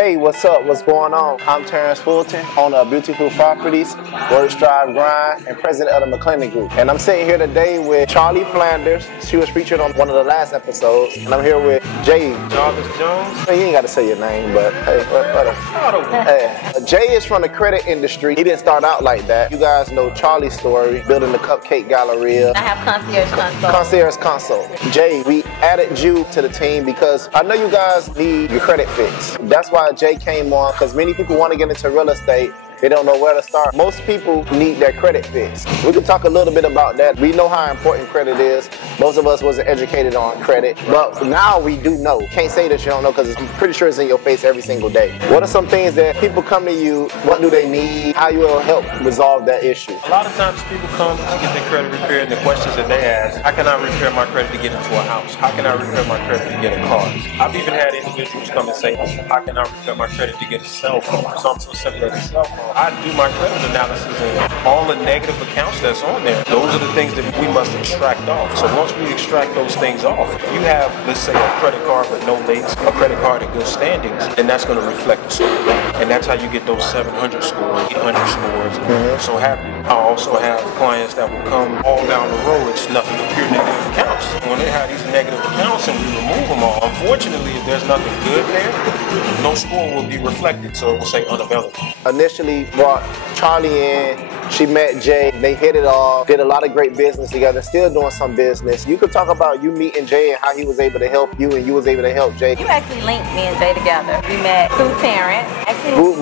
Hey, what's up? What's going on? I'm Terrence Fulton, owner of Beautiful Properties, Work, Strive, Grind, and president of the McClendon Group. And I'm sitting here today with Charli Flanders. She was featured on one of the last episodes. And I'm here with Jay. Jarvis Jones. Hey, you ain't got to say your name, but hey, Jay is from the credit industry. He didn't start out like that. You guys know Charli's story, building the Cupcake Galleria. I have Concierge Consult. Concierge Consult. Jay, we added you to the team because I know you guys need your credit fixed. That's why Jay came on, because many people want to get into real estate. They don't know where to start. Most people need their credit fixed. We can talk a little bit about that. We know how important credit is. Most of us wasn't educated on credit, but now we do know. Can't say that you don't know because I'm pretty sure it's in your face every single day. What are some things that people come to you, what do they need, how you will help resolve that issue? A lot of times people come to get their credit repaired, and the questions that they ask, how can I repair my credit to get into a house? How can I repair my credit to get a car? I've even had individuals come and say, how can I repair my credit to get a cell phone? Something so simple as a cell phone. I do my credit analysis and all the negative accounts that's on there. Those are the things that we must extract off. So once we extract those things off, if you have, let's say, a credit card with no dates, a credit card in good standings, then that's going to reflect the score. And that's how you get those 700 scores, 800 scores. So happy. I also have clients that will come all down the road. It's nothing but pure negative accounts. When they have these negative accounts and we remove them all, unfortunately, if there's nothing good there, no score will be reflected. So it will say unavailable. Initially brought Charli in, she met Jay, they hit it off, did a lot of great business together, still doing some business. You could talk about you meeting Jay and how he was able to help you and you was able to help Jay. You actually linked me and Jay together. We met through Terrence. Actually,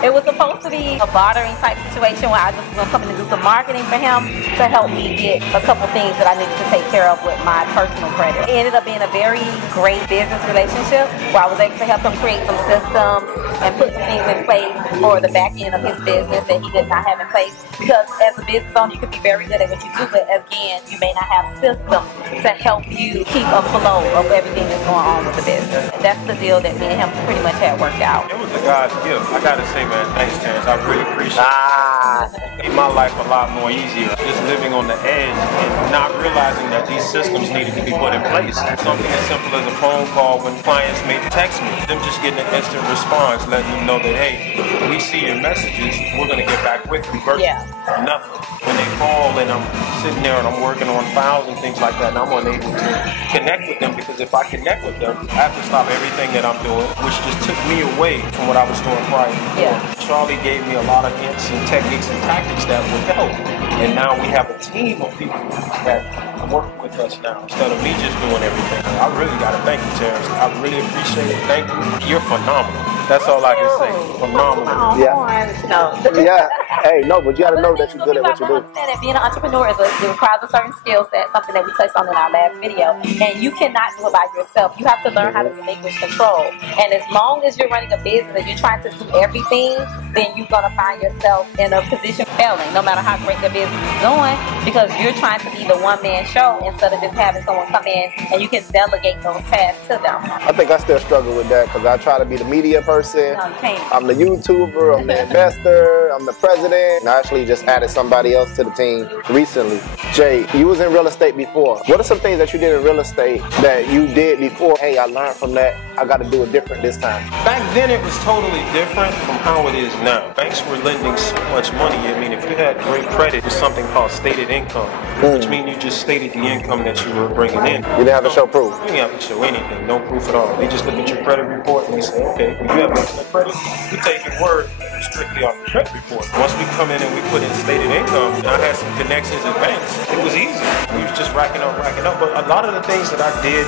it was supposed to be a bartering type situation where I just was going to come in and do some marketing for him to help me get a couple things that I needed to take care of with my personal credit. It ended up being a very great business relationship where I was able to help him create some systems and put some things in place for the back end of his business that he did not have in place. Because as a business owner, you can be very good at what you do, but again, you may not have systems to help you keep a flow of everything that's going on with the business. And that's the deal that me and him pretty much had worked out. It was a God's gift. I gotta say, man, thanks, Terrence. I really appreciate it. It made my life a lot more easier. Just living on the edge and not realizing that these systems needed to be put in place. Something as simple as a phone call when clients may text me. Them just getting an instant response, letting them know that, hey, we see your messages, we're gonna get back with you. Nothing. When they call and I'm sitting there and I'm working on files and things like that, and I'm unable to connect with them, because if I connect with them, I have to stop everything that I'm doing, which just took me away from what I was doing prior. Charli gave me a lot of hints and techniques and tactics that would help. And now we have a team of people that work with us now instead of me just doing everything. I really got to thank you, Terrence. I really appreciate it. Thank you. You're phenomenal. That's all I can say. Phenomenal. Yeah. Hey, no, but you got to know that you're good at what you do. Understand that being an entrepreneur it requires a certain skill set, something that we touched on in our last video. And you cannot do it by yourself. You have to learn how to relinquish control. And as long as you're running a business and you're trying to do everything, then you're going to find yourself in a position of failing, no matter how great the business is doing, because you're trying to be the one-man show instead of just having someone come in and you can delegate those tasks to them. I think I still struggle with that because I try to be the media person. No, you can't. I'm the YouTuber, I'm the investor, I'm the president. And I actually just added somebody else to the team recently. Jay, you was in real estate before. What are some things that you did in real estate that you did before? Hey, I learned from that. I got to do it different this time. Back then it was totally different from how it is now. Banks were lending so much money. I mean, if you had great credit, there's something called stated income, which means you just stated the income that you were bringing in. You didn't have to show proof. You didn't have to show anything, no proof at all. They just look at your credit report and they say, okay, if you have excellent credit, we take your word strictly off the credit report. Once we come in and we put in stated income, I had some connections in banks. It was easy. We was just racking up. But a lot of the things that I did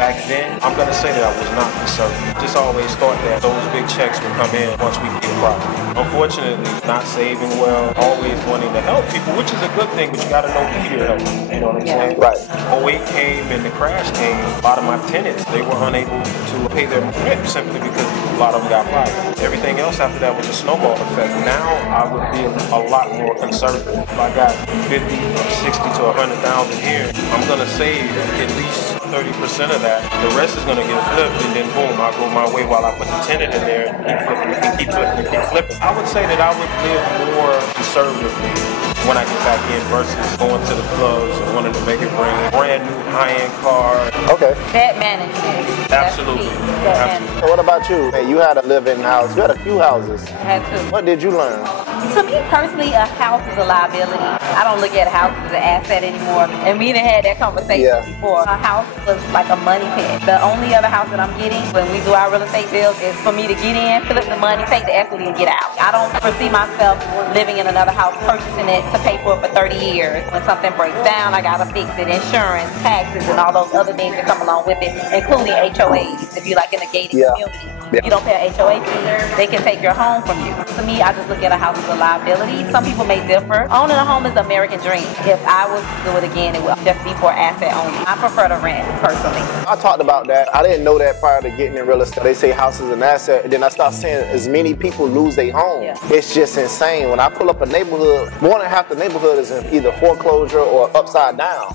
back then, I'm gonna say that I was not conservative. Just always thought that those big checks would come in once we get a property. Unfortunately, not saving well, always wanting to help people, which is a good thing, but you gotta know who you're helping. You know what I'm saying? Right. 08 came and the crash came. A lot of my tenants, they were unable to pay their rent simply because a lot of them got fired. Everything else after that was a snowball effect. Now I would be a lot more conservative. If I got 50, 60 to 100,000 here, I'm gonna save at least 30% of that. The rest is gonna get flipped, and then boom, I go my way while I put the tenant in there and keep flipping and keep flipping. I would say that I would live more conservatively when I get back in versus going to the clubs and wanting to make it bring brand new high-end cars. Okay. Debt management. Absolutely. So what about you? Hey, you had a live-in house. You had a few houses. I had to. What did you learn? To me personally, a house is a liability. I don't look at a house as an asset anymore. And we done had that conversation before. A house was like a money pit. The only other house that I'm getting when we do our real estate deals is for me to get in, flip the money, take the equity, and get out. I don't foresee myself living in another house, purchasing it to pay for it for 30 years. When something breaks down, I gotta fix it. Insurance, taxes, and all those other things that come along with it, including HOAs. If you're like in a gated community, you don't pay an HOA fee, they can take your home from you. To me, I just look at a house as a liability. Some people may differ. Owning a home is the American dream. If I was to do it again, it would just be for asset only. I prefer to rent, personally. I talked about that. I didn't know that prior to getting in real estate. They say house is an asset, and then I start seeing as many people lose their home. It's just insane. When I pull up a neighborhood, more than half the neighborhood is in either foreclosure or upside down.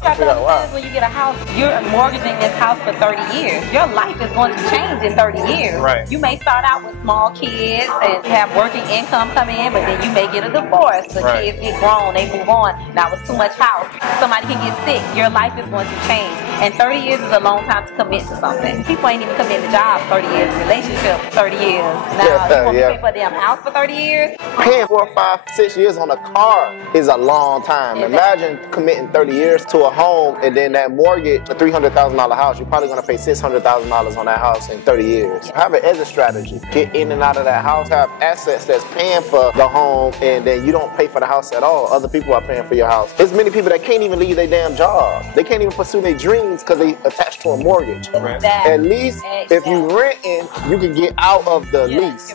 When you get a house, you're mortgaging this house for 30 years. Your life is going to change in 30 years. Right. You may start out with small kids and have working income coming in, but then you may get a divorce. The kids get grown, they move on. Now it's too much house. Somebody can get sick. Your life is going to change. And 30 years is a long time to commit to something. People ain't even committing to jobs 30 years, relationships 30 years. Now, you want to pay for a damn house for 30 years? Paying 4, 5, 6 years on a car is a long time. Imagine committing 30 years to a home and then that mortgage, a $300,000 house, you're probably going to pay $600,000 on that house in 30 years. Have an exit strategy. Get in and out of that house. Have assets that's paying for the home, and then you don't pay for the house at all. Other people are paying for your house. There's many people that can't even leave their damn job. They can't even pursue their dreams because they attached to a mortgage. At least if you renting, you can get out of the lease.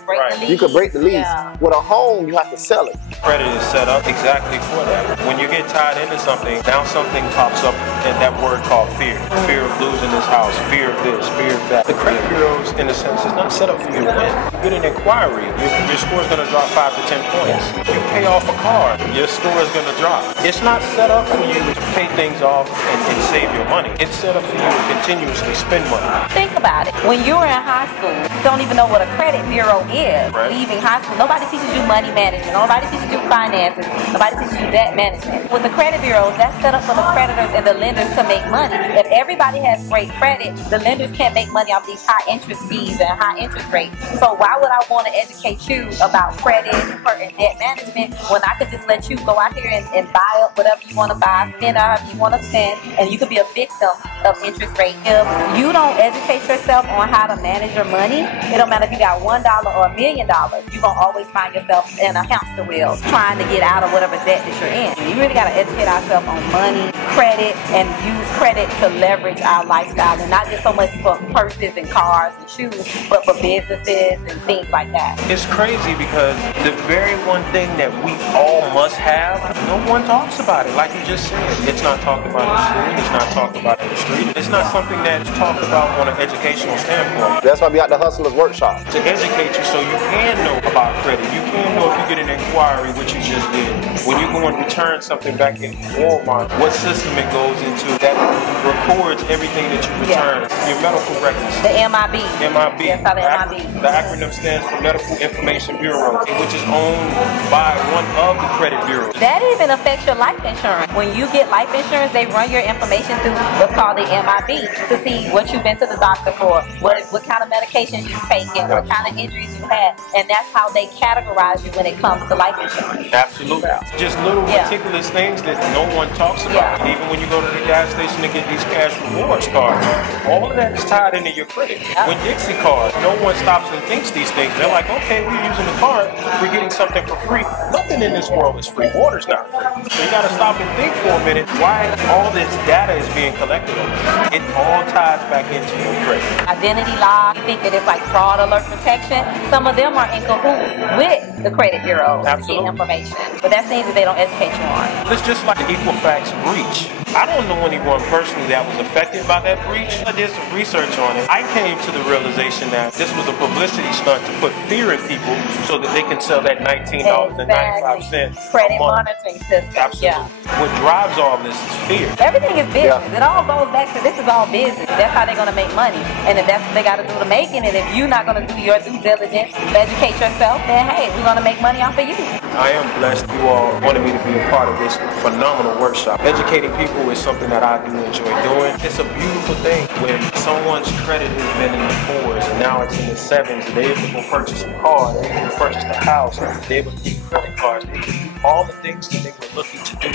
You can break the lease. With a home, you have to sell it. Credit is set up exactly for that. When you get tied into something, now something pops up in that word called fear. Fear of losing this house, fear of this, fear of that. The credit bureaus, in a sense, is not set up for you to win. You get an inquiry, your score is going to drop 5 to 10 points. You pay off a car, your score is going to drop. It's not set up for you to pay things off and save your money. It's set up for you to continuously spend money. Think about it. When you were in high school, you don't even know what a credit bureau is. Leaving high school, nobody teaches you money management. Nobody teaches you finances. Nobody teaches you debt management. With the credit bureaus, that's set up for the creditors and the lenders to make money. If everybody has great credit, the lenders can't make money off these high interest fees and high interest rates. So why would I want to educate you about credit and debt management when I could just let you go out here and buy up whatever you want to buy, spend however you want to spend, and you could be a victim of interest rate. If you don't educate yourself on how to manage your money, it don't matter if you got $1 or $1 million, you're going to always find yourself in a hamster wheel trying to get out of whatever debt that you're in. You really got to educate ourselves on money, credit, and use credit to leverage our lifestyle, and not just so much for purses and cars and shoes, but for businesses and things like that. It's crazy because the very one thing that we all must have, no one talks about it. Like you just said, it's not talked about in the school, it's not talked about in the street, it's not something that's talked about on an educational standpoint. That's why we got the Hustlers Workshop. To educate you so you can know about credit. You can know if you get an inquiry, what you just did. When you go and return something back in Walmart, what system it goes into that records everything that you return. Your medical records. The MIB. MIB. That's how the MIB. The acronym stands for Medical Information Bureau, which is owned by one of the credit bureaus. That even affects your life insurance. When you get life insurance, they run your information through what's called the MIB to see what you've been to the doctor for, what kind of medications you've taken, what kind of injuries you had, and that's how they categorize you when it comes to life insurance. Absolutely. Just little meticulous things that no one talks about. Even when you go to the gas station to get these cash rewards cards, all of that is tied into your credit. When Dixie cards, no one stops and thinks these things. They're like, okay, we're using the card, we're getting something for free. Nothing in this world is free. Water's not free. So you got to stop and think for a minute why all this data is being collected on this. It all ties back into your credit. Identity law, you think that it's like fraud alert protection. Some of them are in cahoots with the credit bureau to get information. But that's things that they don't educate you on. It's just like the Equifax breach. I don't know anyone personally that was affected by that breach. I did some research on it. I came to the realization that this was a publicity stunt to put fear in people so that they can sell that $19.95 credit monitoring system. Absolutely. Yeah. What drives all this is fear. Everything is business. It all goes back to this is all business. That's how they're going to make money. And if that's what they got to do to make it, and if you're not going to do your due diligence, educate yourself, then hey, we're going to make money off of you. I am blessed you all wanted me to be a part of this phenomenal workshop. Educating people is something that I do enjoy doing. It's a beautiful thing when someone's credit has been in the 4s and now it's in the 7s and they're able to go purchase a car, they're able to purchase the house, they're able to get credit cards, they can do all the things that they were looking to do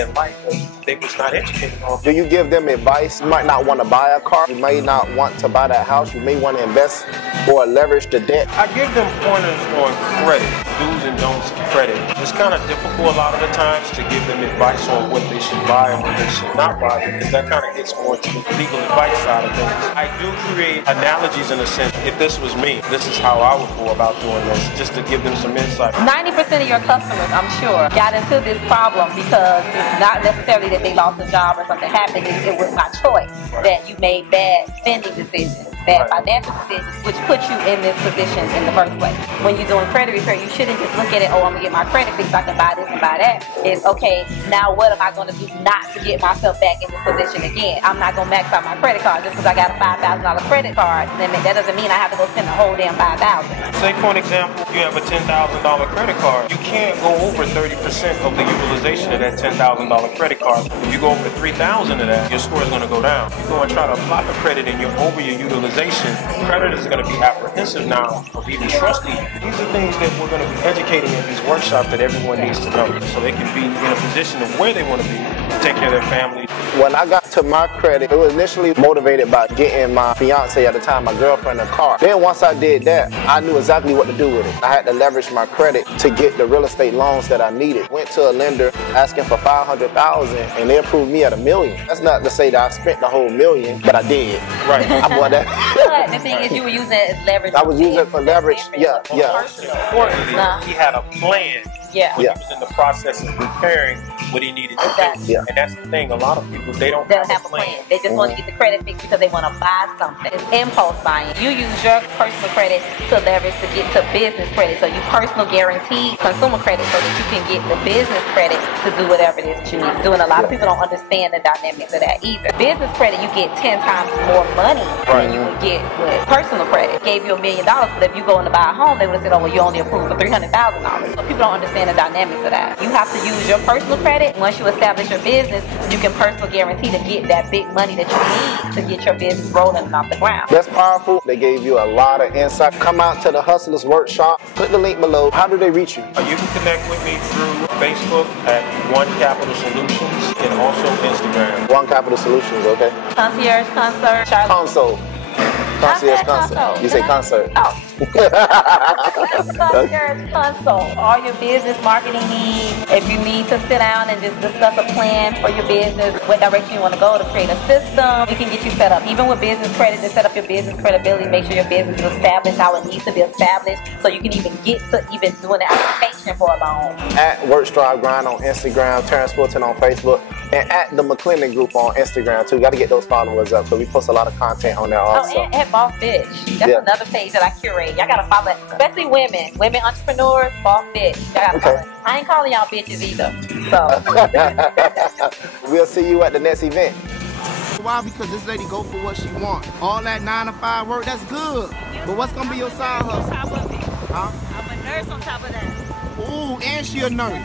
in life that they was not educated on. Do you give them advice? You might not want to buy a car. You may not want to buy that house. You may want to invest or leverage the debt. I give them pointers on credit, do's and don'ts of credit. It's kind of difficult a lot of the times to give them advice on what they should buy and what they should not buy because that kind of gets more to the legal advice side of things. I do create analogies in a sense. If this was me, this is how I would go about doing this, just to give them some insight. 90% of your customers, I'm sure, got into this problem because it's not necessarily that they lost a job or something happened. It was by choice that you made bad spending decisions, bad financial decisions, which put you in this position in the first place. When you're doing credit repair, you shouldn't just look at it, oh, I'm going to get my credit fixed, I can buy this and buy that. It's, okay, now what am I going to do not to get myself back in this position again? I'm not going to max out my credit card just because I got a $5,000 credit card. Then that doesn't mean I have to go spend the whole damn $5,000. Say, for an example, you have a $10,000 credit card. You can't go over 30% of the utilization of that $10,000 credit card. If you go over 3,000 of that, your score is going to go down. If you go and try to apply for credit and you're over your utilization, creditors are going to be apprehensive now of even trusting you. These are things that we're going to be educating in these workshops that everyone needs to know so they can be in a position of where they want to be to take care of their family. When I got to my credit, it was initially motivated by getting my fiance at the time, my girlfriend, a car. Then once I did that, I knew exactly what to do with it. I had to leverage my credit to get the real estate loans that I needed. Went to a lender asking for $500,000 and they approved me at $1 million. That's not to say that I spent the whole $1 million, but I did. Right. I bought that. But the thing is, you were using it as leverage. I was using it for leverage. Yeah. Importantly, he had a plan. Yeah. When he was in the process of preparing what he needed to do. Yeah. And that's the thing, a lot of people, they don't have a plan. They just want to get the credit fixed because they want to buy something. It's impulse buying. You use your personal credit to leverage to get to business credit. So you personal guarantee consumer credit so that you can get the business credit to do whatever it is that you need to do. And a lot of people don't understand the dynamics of that either. Business credit, you get 10 times more money than you would get with personal credit. Gave you $1 million, but if you go in to buy a home, they would have said, oh, well, you only approved for $300,000. So people don't understand the dynamics of that. You have to use your personal credit. Once you establish your business, you can personal guarantee to get that big money that you need to get your business rolling off the ground. That's powerful. They gave you a lot of insight. Come out to the Hustlers Workshop. Click the link below. How do they reach you? You can connect with me through Facebook at One Capital Solutions and also Instagram. One Capital Solutions, okay? Concierge Concert. Charli. Console. Concierge Console. You say concert. Oh. Concierge Console. All your business marketing needs. If you need to sit down and just discuss a plan for your business, what direction you want to go to create a system, we can get you set up. Even with business credit, to set up your business credibility, make sure your business is established how it needs to be established so you can even get to even doing the application for a loan. At Work Strive Grind on Instagram, Terrence Fulton on Facebook, and at the McClendon Group on Instagram too. Got to get those followers up because we post a lot of content on there also. Oh, and at Boss Bitch. That's another page that I curate. Y'all gotta follow it. Especially women entrepreneurs, Boss Bitch. Y'all gotta follow it. I ain't calling y'all bitches either. So we'll see you at the next event. Why? Because this lady go for what she wants. All that 9 to 5 work, that's good. But what's gonna be your side hustle? On top of it. Huh? I'm a nurse on top of that. Ooh, and she a nurse.